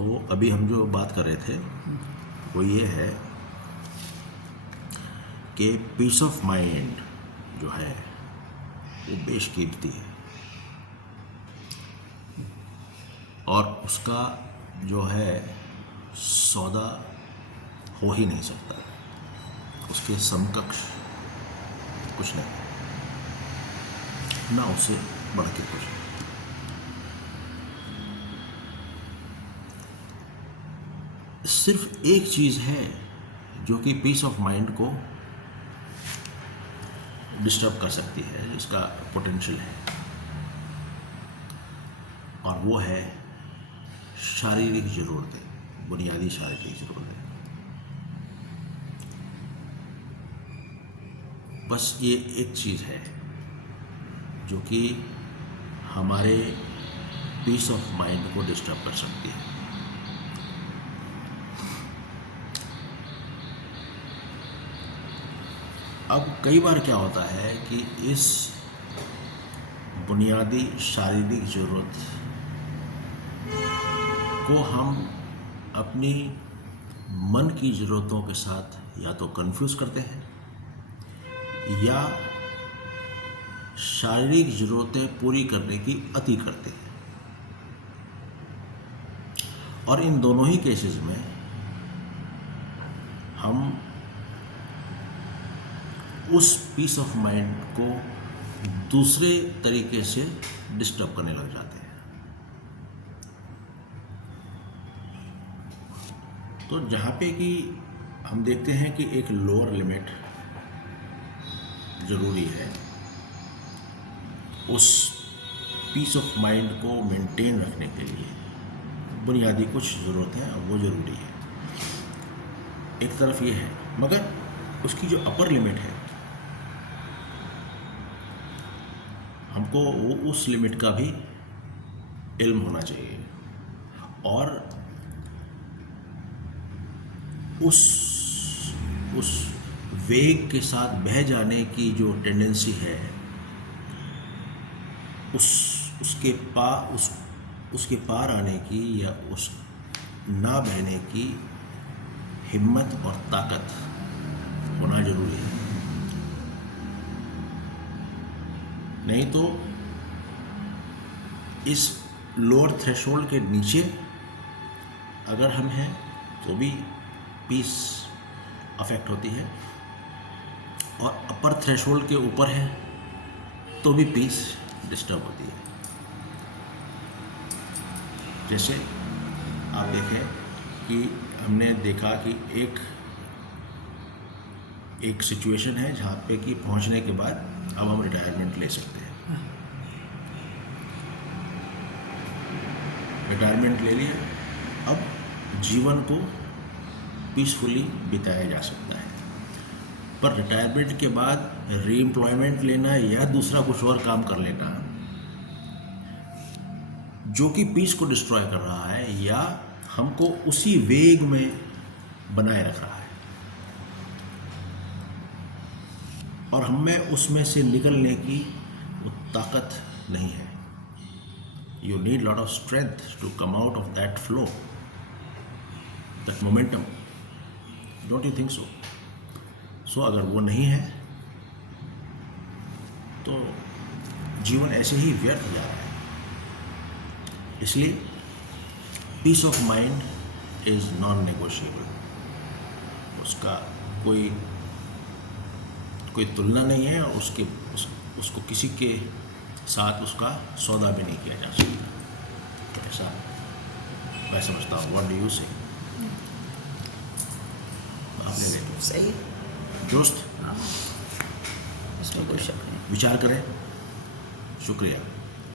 तो अभी हम जो बात कर रहे थे वो ये है कि पीस ऑफ माइंड जो है वो बेशकीमती है और उसका जो है सौदा हो ही नहीं सकता, उसके समकक्ष कुछ नहीं, ना उससे बढ़ के कुछ। सिर्फ एक चीज़ है जो कि पीस ऑफ माइंड को डिस्टर्ब कर सकती है, जिसका पोटेंशियल है, और वो है शारीरिक ज़रूरतें, बुनियादी शारीरिक ज़रूरतें। बस ये एक चीज़ है जो कि हमारे पीस ऑफ माइंड को डिस्टर्ब कर सकती है। अब कई बार क्या होता है कि इस बुनियादी शारीरिक ज़रूरत को हम अपनी मन की ज़रूरतों के साथ या तो कंफ्यूज करते हैं या शारीरिक ज़रूरतें पूरी करने की अति करते हैं, और इन दोनों ही केसेस में हम उस पीस ऑफ माइंड को दूसरे तरीके से डिस्टर्ब करने लग जाते हैं। तो जहाँ पे कि हम देखते हैं कि एक लोअर लिमिट ज़रूरी है, उस पीस ऑफ माइंड को मेंटेन रखने के लिए बुनियादी कुछ ज़रूरतें हैं, वो ज़रूरी है। एक तरफ ये है, मगर उसकी जो अपर लिमिट है, हमको वो उस लिमिट का भी इल्म होना चाहिए, और उस वेग के साथ बह जाने की जो टेंडेंसी है, उसके पार आने की या उस ना बहने की हिम्मत और ताकत होना जरूरी है। नहीं तो इस लोअर थ्रेशोल्ड के नीचे अगर हम हैं तो भी पीस अफेक्ट होती है, और अपर थ्रेशोल्ड के ऊपर है तो भी पीस डिस्टर्ब होती है। जैसे आप देखें कि हमने देखा कि एक सिचुएशन है जहाँ पे कि पहुँचने के बाद अब हम रिटायरमेंट ले सकते हैं। रिटायरमेंट ले लिया, अब जीवन को पीसफुली बिताया जा सकता है। पर रिटायरमेंट के बाद रीएम्प्लॉयमेंट लेना या दूसरा कुछ और काम कर लेना जो कि पीस को डिस्ट्रॉय कर रहा है या हमको उसी वेग में बनाए रख रहा है, और हमें उसमें से निकलने की वो ताकत नहीं है। You need lot of strength to come out of that flow, that momentum. Don't you think so? So अगर वो नहीं है तो जीवन ऐसे ही व्यर्थ हो जा रहा है। इसलिए peace of mind is non negotiable. उसका कोई तुलना नहीं है, और उसको किसी के साथ उसका सौदा भी नहीं किया जा सकता। ऐसा मैं समझता हूँ। व्हाट डू यू से? आपने देखो सही दोस्त, इसमें कोई शक नहीं। विचार करें। शुक्रिया।